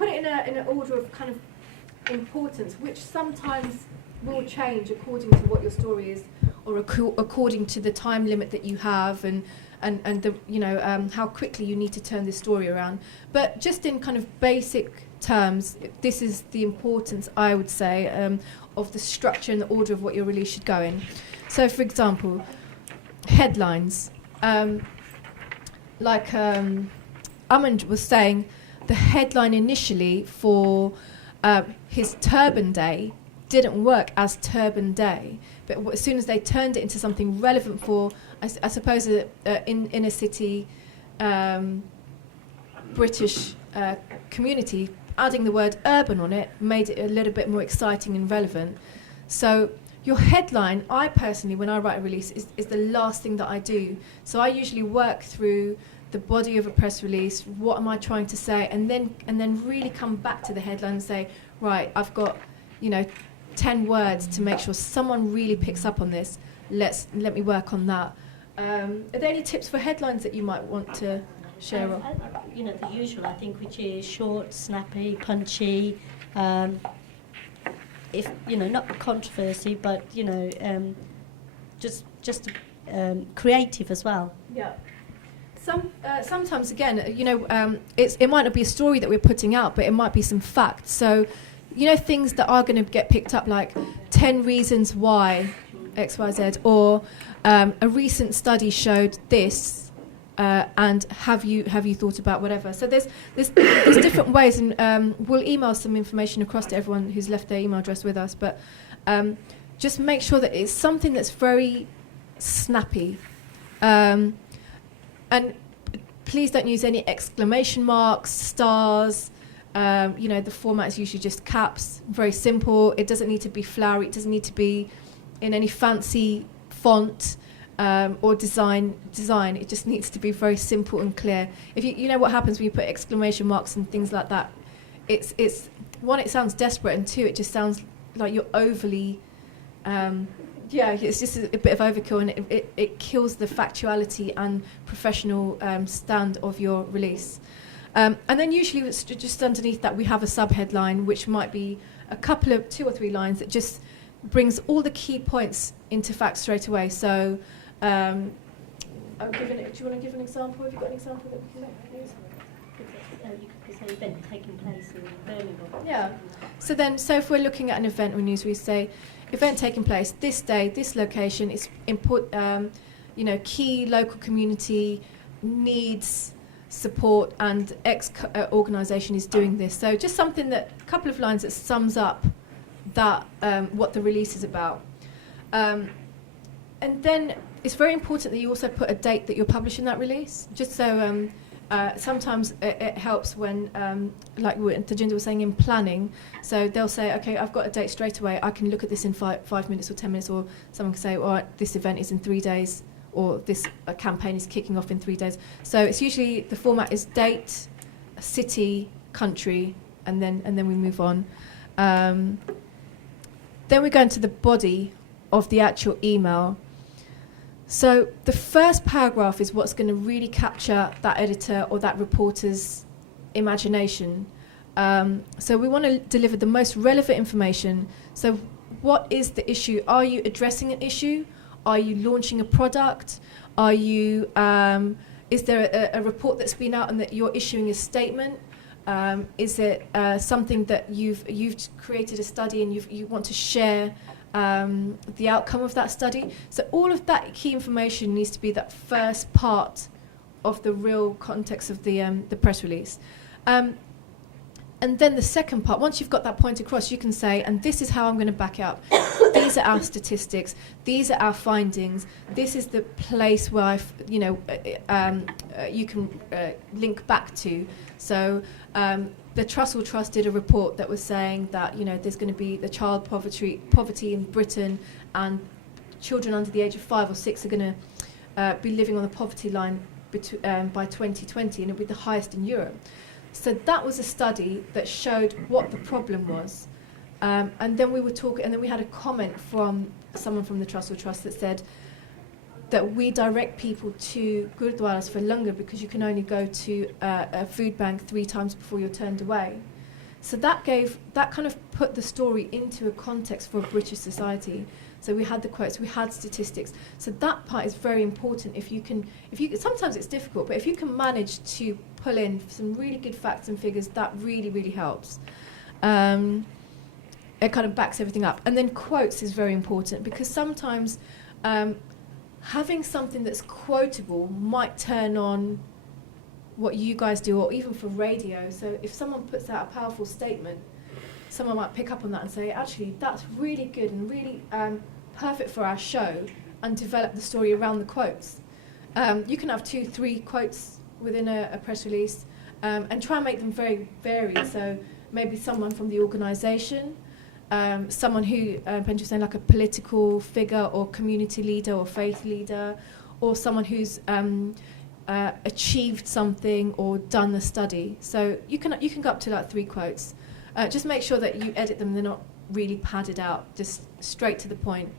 put it in an order of kind of importance, which sometimes will change according to what your story is, or according to the time limit that you have, and the how quickly you need to turn this story around. But just in kind of basic terms, this is the importance, I would say, of the structure and the order of what your release should go in. So, for example, headlines. Amand was saying, the headline initially for his Turban Day didn't work as Turban Day, but as soon as they turned it into something relevant for, I suppose, in a city, British community, adding the word urban on it made it a little bit more exciting and relevant. So your headline, I personally, when I write a release, is the last thing that I do. So I usually work through the body of a press release, what am I trying to say, and then really come back to the headline and say, right, I've got 10 words to make sure someone really picks up on this. Let me work on that. Are there any tips for headlines that you might want to share? The usual, I think, which is short, snappy, punchy. If not controversy, but just creative as well. Yeah. Sometimes again, it might not be a story that we're putting out, but it might be some facts. So, things that are going to get picked up, like 10 reasons why X, Y, Z, or a recent study showed this, and have you thought about whatever. So there's different ways, and we'll email some information across to everyone who's left their email address with us. But just make sure that it's something that's very snappy. And please don't use any exclamation marks, stars. The format is usually just caps, very simple. It doesn't need to be flowery. It doesn't need to be in any fancy font or design. It just needs to be very simple and clear. If you know what happens when you put exclamation marks and things like that, it's one, it sounds desperate, and two, it just sounds like you're overly. It's just a bit of overkill, and it kills the factuality and professional stand of your release. And then usually it's just underneath that we have a sub-headline, which might be a couple of 2 or 3 lines that just brings all the key points into facts straight away. So do you want to give an example? Have you got an example that we can use? You could say event taking place in Birmingham. Yeah. So if we're looking at an event or news, we say, event taking place this day, this location, it's key local community needs support, and X organisation is doing this. So just something a couple of lines that sums up that what the release is about. And then it's very important that you also put a date that you're publishing that release, just so sometimes it helps when, like Tajinder was saying, in planning. So they'll say, okay, I've got a date straight away. I can look at this in 5 minutes or 10 minutes, or someone can say, all right, this event is in 3 days, or this campaign is kicking off in 3 days. So it's usually the format is date, city, country, and then we move on. Then we go into the body of the actual email. So the first paragraph is what's going to really capture that editor or that reporter's imagination. So we want to deliver the most relevant information. So what is the issue? Are you addressing an issue? Are you launching a product? Are you? Is there a report that's been out and that you're issuing a statement? Is it something that you've created a study and you want to share the outcome of that study? So all of that key information needs to be that first part of the real context of the press release. And then the second part, once you've got that point across, you can say, and this is how I'm going to back it up. These are our statistics. These are our findings. This is the place where you can link back to. So the Trussell Trust did a report that was saying that there's going to be the child poverty in Britain, and children under the age of 5 or 6 are going to be living on the poverty line by 2020, and it'll be the highest in Europe. So that was a study that showed what the problem was. And then we were talking, and then we had a comment from someone from the Trussell Trust that said that we direct people to Gurdwaras for longer because you can only go to a food bank 3 times before you're turned away. So that kind of put the story into a context for British society. So we had the quotes, we had statistics. So that part is very important. If you sometimes it's difficult, but if you can manage to pull in some really good facts and figures, that really, really helps. It kind of backs everything up. And then quotes is very important, because sometimes having something that's quotable might turn on what you guys do, or even for radio. So if someone puts out a powerful statement, someone might pick up on that and say, actually, that's really good and really perfect for our show, and develop the story around the quotes. You can have 2-3 quotes within a press release, and try and make them very varied. So maybe someone from the organisation, someone who, Benji was saying, like a political figure or community leader or faith leader, or someone who's achieved something or done a study. So you can go up to like 3 quotes. Just make sure that you edit them, they're not really padded out, just straight to the point.